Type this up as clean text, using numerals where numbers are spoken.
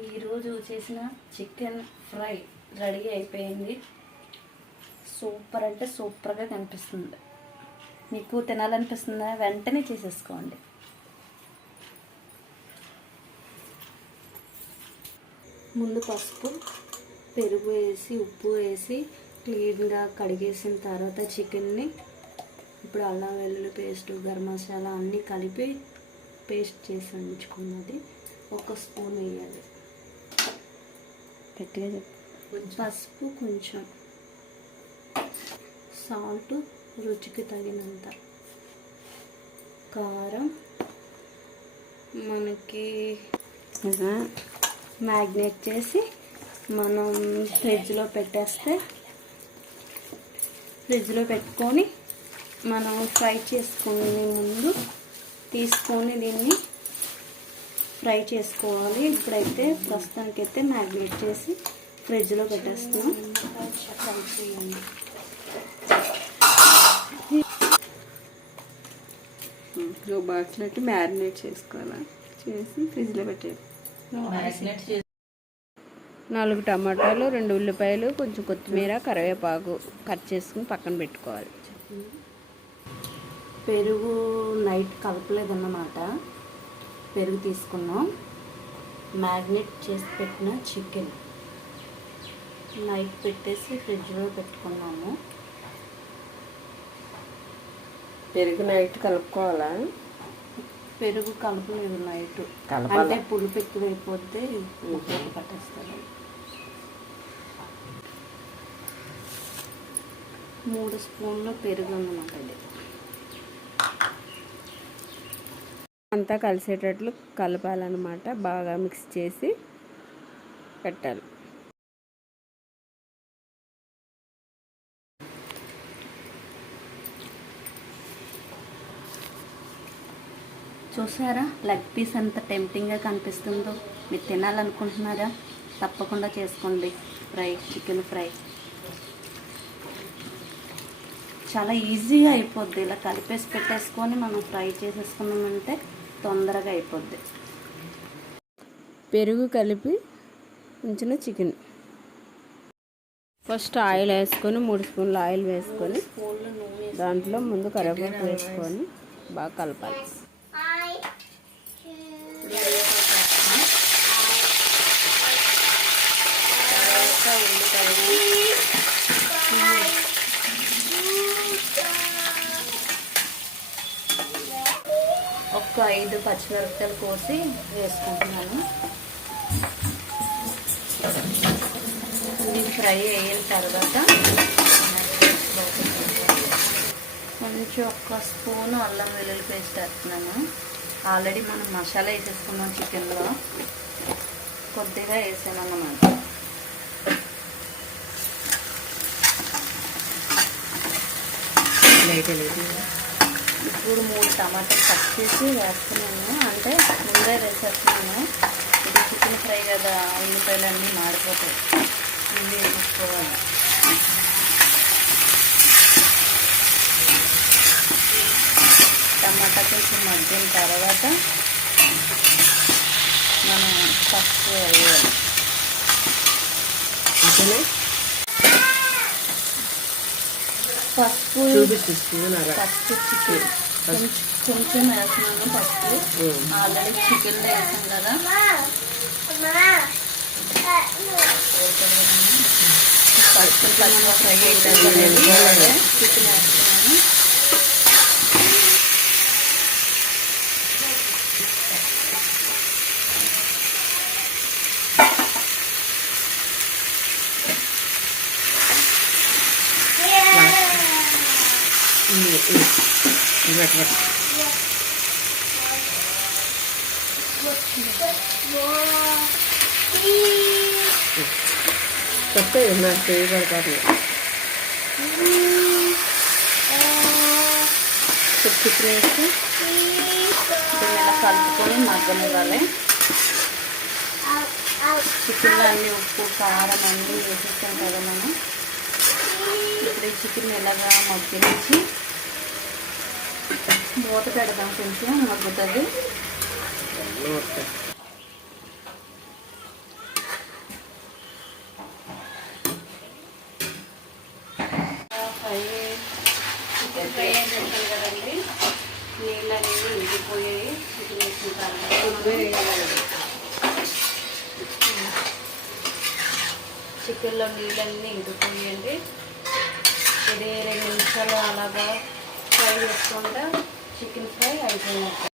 ఈరోజు చేసిన chicken fry ready అయిపోయింది. సూపర్ అంటే సూపర్గా కనిపిస్తుంది. మీకు తినాలనిపిస్తుందా? వెంటనే చేసేసుకోండి. ముందు పసుపు, పెరుగు వేసి ఉప్పు వేసి క్లీన్గా కడిగేసిన తర్వాత చికెన్ని ఇప్పుడు అల్లం వెల్లుల్లి పేస్ట్, గరం మసాలా అన్నీ కలిపి పేస్ట్ చేసి ఉంచుకున్నది. 1 స్పూన్ వేయాలి. పసుపు, కొంచెం సాల్ట్, రుచికి తగినంత కారం. మనకి మ్యాగ్నేట్ చేసి మనం ఫ్రిడ్జ్లో పెట్టుకొని మనం ఫ్రై చేసుకునే ముందు తీసుకొని దీన్ని ఫ్రై చేసుకోవాలి. ఇప్పుడైతే ప్రస్తుతానికైతే మ్యాగ్నేట్ చేసి ఫ్రిడ్జ్లో పెట్టేస్తున్నాం. ఫ్రై చేయండి. బాక్స్లో మ్యారినేట్ చేసుకోవాలి. చేసి ఫ్రిడ్జ్లో పెట్టేది. 4 టమాటాలు, 2 ఉల్లిపాయలు, కొంచెం కొత్తిమీర, కరివేపాకు కట్ చేసుకుని పక్కన పెట్టుకోవాలి. పెరుగు నైట్ కలపలేదన్నమాట. పెరుగు తీసుకున్నాం. మ్యాగ్నేట్ చేసి పెట్టిన చికెన్ నైట్ పెట్టేసి ఫ్రిడ్జ్లో పెట్టుకున్నాము. పెరుగు నైట్ కలుపుకోవాలా? పెరుగు కలపలేదు నైట్, అంటే పులుపు ఎక్కువ అయిపోతే ముక్కలు పట్టేస్తారు. 3 స్పూన్లు పెరుగు అన్నమాట. ఇది అంతా కలిసేటట్లు కలపాలన్నమాట. బాగా మిక్స్ చేసి పెట్టాలి. చూసారా లెగ్ పీస్ ఎంత టెంప్టింగ్గా కనిపిస్తుందో? మీరు తినాలనుకుంటున్నారా? తప్పకుండా చేసుకోండి. చికెన్ ఫ్రై చాలా ఈజీగా అయిపోద్ది. ఇలా కలిపేసి పెట్టేసుకొని మనం ఫ్రై చేసేసుకున్నామంటే తొందరగా అయిపోద్ది. పెరుగు కలిపి ఉంచిన చికెన్ ఫస్ట్ ఆయిల్ వేసుకొని 3 స్పూన్ల ఆయిల్ వేసుకొని దాంట్లో ముందు కరివేపాకు వేసుకొని బాగా కలపాలి. ఒక 5 పచ్చిమిరపకాయలు కోసి వేసుకుంటున్నాను. ఇది ఫ్రై అయిన తర్వాత కొంచెం 1 స్పూను అల్లం వెల్లుల్లి పేస్ట్ వేస్తున్నాను. ఆల్రెడీ మనం మసాలా వేసేసుకున్నాం చికెన్లో, కొద్దిగా వేసాను అన్నమాట. ఇప్పుడు 3 టమాటాలు కట్ చేసి వేస్తున్నాను, అంటే ముందే వేసేస్తున్నాను. ఇది చికెన్ ఫ్రై కదా, ఉల్లిపాయలు అన్నీ మాడిపోతాయి. ముందు వేసుకోవాలి. టమాటా కొంచెం మగ్గిన తర్వాత మనం పసుపు వేయాలి. పసుపు చికెన్ కొంచెం వేస్తున్నాను. పసుపు ఆల్రెడీ చికెన్లో వేసాం కదా. పసుపు ఫ్రై అయితే చికెన్ వేస్తున్నాను. చికెన్ వేసి దీన్ని ఇలా కలుపుకొని మగ్గనివ్వాలి. చికెన్లో అన్ని ఉప్పు, కారం అన్నీ వేసేస్తాం కదా మనం. ఇప్పుడు ఈ చికెన్ ఇలాగా మగ్గించి మూత పెడదాం. కొంచెం మగ్గుతుంది. ఫ్రై అని చెప్పాను కదండి, నీళ్ళు అనేవి ఇంకిపోయాయి. చికెన్ వేసిన తర్వాత చికెన్లో నీళ్ళన్నీ ఇంకిపోయాయండి. ఇది 2 నిమిషాలు అలాగా ఫ్రై చేసుకుంటే చికెన్ ఫ్రై అయిపోయినట్టు.